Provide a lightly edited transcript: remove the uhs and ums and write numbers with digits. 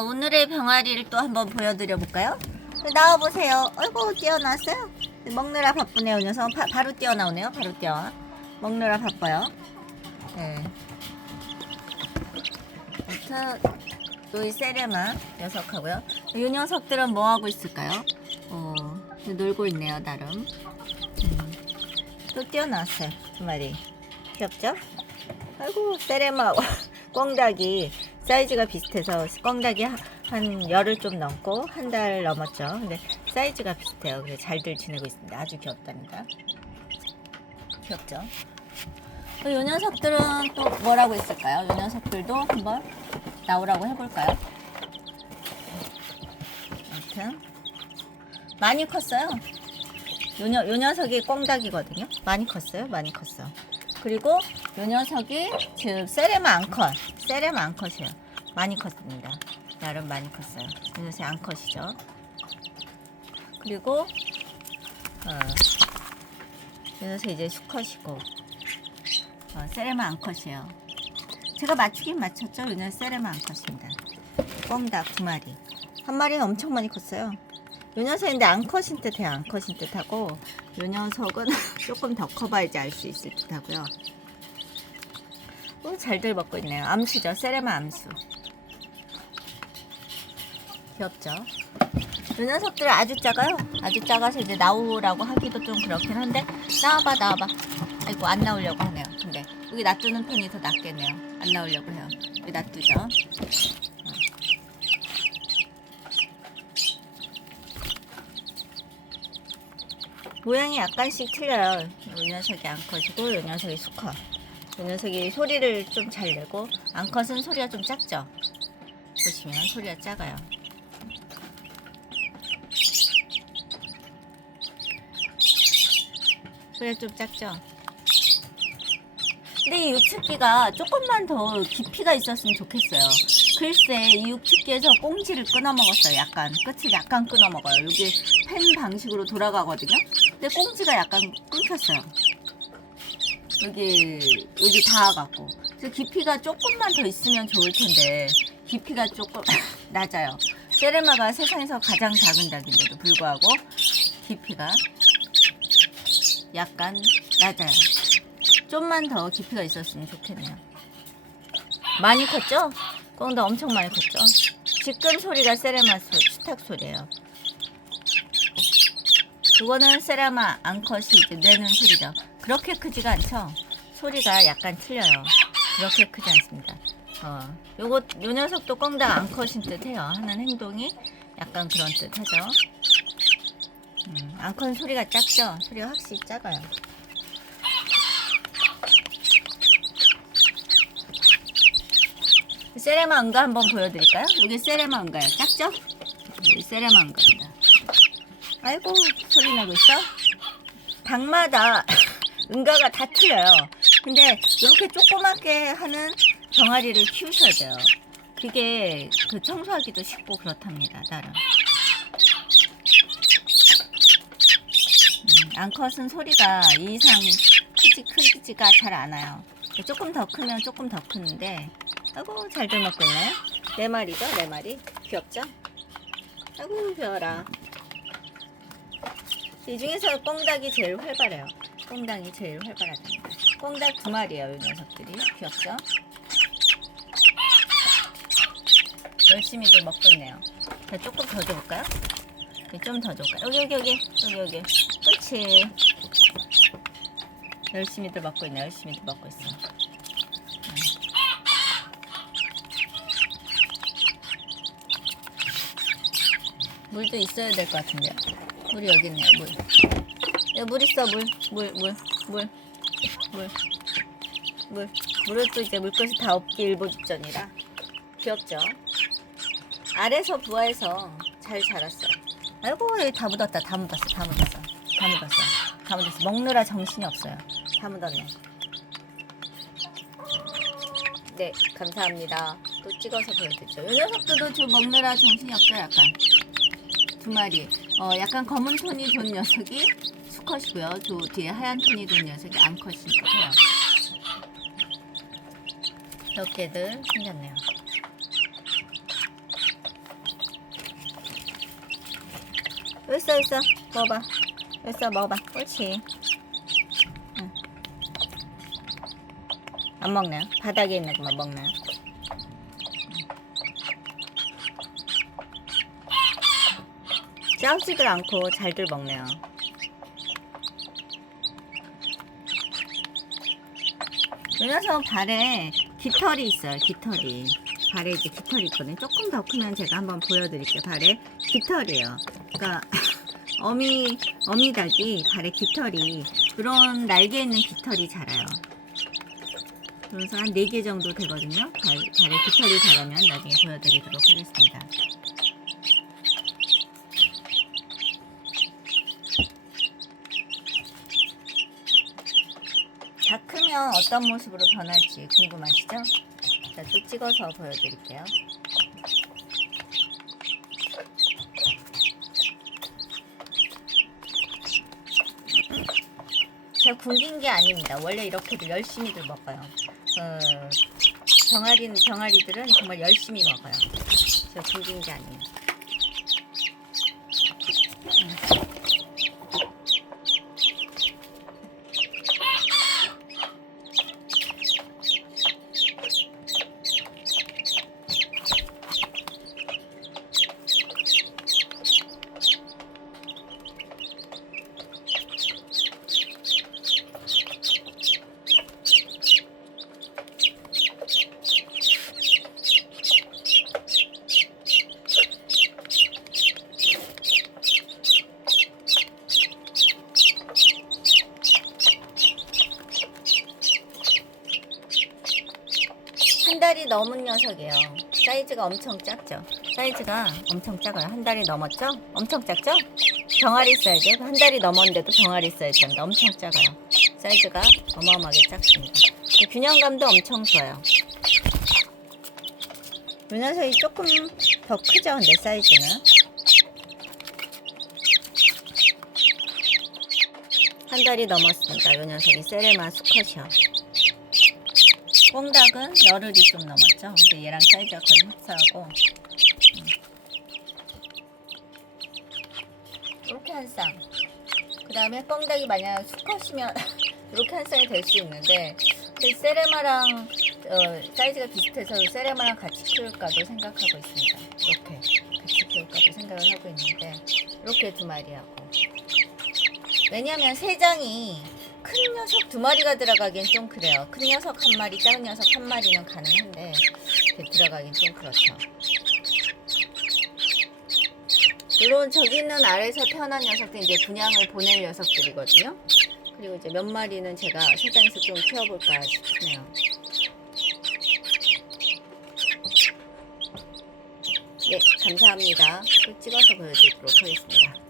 오늘의 병아리를 또 한번 보여드려 볼까요? 나와보세요. 아이고 뛰어났어요. 먹느라 바쁘네요. 녀석 바로 뛰어나오네요. 바로 뛰어와. 먹느라 바빠요. 네. 아무튼 이 세레마 녀석하고요. 이 녀석들은 뭐 하고 있을까요? 놀고 있네요. 나름. 또 뛰어나왔어요. 두 마리. 귀엽죠? 아이고 세레마 꿩닭이 사이즈가 비슷해서 꿩닭이 한 열흘 좀 넘고 한 달 넘었죠. 근데 사이즈가 비슷해요. 그래서 잘들 지내고 있습니다. 아주 귀엽답니다. 귀엽죠? 이 녀석들은 또 뭐라고 있을까요? 이 녀석들도 한번 나오라고 해볼까요? 아무튼 많이 컸어요. 요 녀석이 꿩닭이거든요. 많이 컸어요. 많이 컸어. 그리고 요 녀석이 지금 세레마 앙컷이에요. 많이 컸습니다. 나름 많이 컸어요. 이 녀석이 앙컷이죠. 그리고 이 녀석이 이제 수컷이고 세레마 앙컷이에요. 제가 맞추긴 맞췄죠. 이 녀석 세레마 앙컷입니다. 꿩닭 두 마리. 한 마리는 엄청 많이 컸어요. 요 녀석인데 앙컷인 듯해요. 앙컷인 듯하고 요 녀석은 조금 더 커봐야지 알 수 있을 듯하고요. 잘들 먹고 있네요. 암수죠. 세레마 암수. 귀엽죠? 요 녀석들 아주 작아요. 아주 작아서 이제 나오라고 하기도 좀 그렇긴 한데 나와봐. 아이고 안 나오려고 하네요. 근데 여기 놔두는 편이 더 낫겠네요. 안 나오려고 해요. 여기 놔두죠. 모양이 약간씩 틀려요. 이 녀석이 앙컷이고 이 녀석이 수컷. 이 녀석이 소리를 좀 잘 내고 앙컷은 소리가 좀 작죠. 보시면 소리가 작아요. 소리가 좀 작죠. 근데 이 육축기가 조금만 더 깊이가 있었으면 좋겠어요. 글쎄 이 육축기에서 꽁지를 끊어 먹었어요. 약간 끝을 약간 끊어 먹어요. 여기 펜 방식으로 돌아가거든요. 근데 꽁지가 약간 끊겼어요. 여기 닿아갖고. 그래서 깊이가 조금만 더 있으면 좋을 텐데 깊이가 조금 낮아요. 세레마가 세상에서 가장 작은 닭인데도 불구하고 깊이가 약간 낮아요. 좀만 더 깊이가 있었으면 좋겠네요. 많이 컸죠? 꿩닭 엄청 많이 컸죠? 지금 소리가 세레마 수탉 소리예요. 이거는 세레마 앙컷이 이제 내는 소리죠. 그렇게 크지가 않죠? 소리가 약간 틀려요. 그렇게 크지 않습니다. 요 녀석도 꿩닭 앙컷인 듯 해요. 하는 행동이 약간 그런 듯 하죠. 앙컷은 소리가 작죠? 소리가 확실히 작아요. 세레마 응가 한번 보여드릴까요? 여기 세레마 응가요. 작죠? 여기 세레마 응가입니다. 아이고 소리 나고 있어? 닭마다 응가가 다 틀려요. 근데 이렇게 조그맣게 하는 병아리를 키우셔야 돼요. 그게 청소하기도 쉽고 그렇답니다. 나름. 앙컷은 소리가 이 이상 크지가 잘 않아요. 조금 더 크면 조금 더 크는데 아이고 잘들 먹고 있나요? 네 마리죠? 네 마리. 귀엽죠? 아이고 귀여워라. 이 중에서 꿩닭이 제일 활발해요. 꿩닭이 제일 활발하답니다. 꿩닭 두 마리예요. 이 녀석들이. 귀엽죠? 열심히들 먹고 있네요. 조금 더 줘볼까요? 좀 더 줘볼까요? 여기. 그렇지. 열심히들 먹고 있네. 열심히들 먹고 있어. 물도 있어야 될 것 같은데요. 물이 여기 있네요. 물 있어. 물을 또 이제 물것이 다 없기 일보 직전이라 귀엽죠. 아래서 부화해서 잘 자랐어요. 아이고 여기 다 묻었어. 먹느라 정신이 없어요. 다 묻었네. 네 감사합니다. 또 찍어서 보여드리죠. 이 녀석들도 저 먹느라 정신이 없죠. 약간 두 마리. 약간 검은 톤이 돈 녀석이 수컷이고요. 저 뒤에 하얀 톤이 돈 녀석이 앙컷이고요. 몇 개들 생겼네요. 있어 있어. 먹어봐. 있어 먹어봐. 옳지. 응. 안 먹나요? 바닥에 있는 것만 먹나요? 싸우지들 않고 잘들 먹네요. 이 녀석 발에 깃털이 있어요. 깃털이. 발에 이제 깃털이 있거든요. 조금 더 크면 제가 한번 보여드릴게요. 발에 깃털이에요. 그러니까 어미닭이 발에 깃털이, 그런 날개에 있는 깃털이 자라요. 그래서 한 4개 정도 되거든요. 발에 깃털이 자라면 나중에 보여드리도록 하겠습니다. 다 크면 어떤 모습으로 변할지 궁금하시죠? 자, 또 찍어서 보여드릴게요. 제가 굶긴 게 아닙니다. 원래 이렇게도 열심히들 먹어요. 병아리들은 정말 열심히 먹어요. 제가 굶긴 게 아니에요. 한 달이 넘은 녀석이에요. 사이즈가 엄청 작죠? 사이즈가 엄청 작아요. 한 달이 넘었죠? 엄청 작죠? 병아리 사이즈. 한 달이 넘었는데도 병아리 사이즈인데 엄청 작아요. 사이즈가 어마어마하게 작습니다. 균형감도 엄청 좋아요. 이 녀석이 조금 더 크죠? 내 사이즈는. 한 달이 넘었습니다. 이 녀석이 세레마 수컷이요. 꽁닭은 열흘이 좀 넘었죠. 근데 얘랑 사이즈가 거의 흡사하고. 이렇게 한 쌍. 그 다음에 꽁닭이 만약 수컷이면 이렇게 한 쌍이 될 수 있는데, 근데 세레마랑 사이즈가 비슷해서 세레마랑 같이 키울까도 생각하고 있습니다. 이렇게 같이 키울까도 생각을 하고 있는데, 이렇게 2마리하고. 왜냐면 3장이 큰 녀석 2마리가 들어가기엔 좀 그래요. 큰 녀석 1마리, 작은 녀석 1마리는 가능한데 이렇게 들어가긴 좀 그렇죠. 물론 저기 있는 아래에서 태어난 녀석들 이제 분양을 보낼 녀석들이거든요. 그리고 이제 몇 마리는 제가 시장에서 좀 키워볼까 싶네요. 네, 감사합니다. 또 찍어서 보여드리도록 하겠습니다.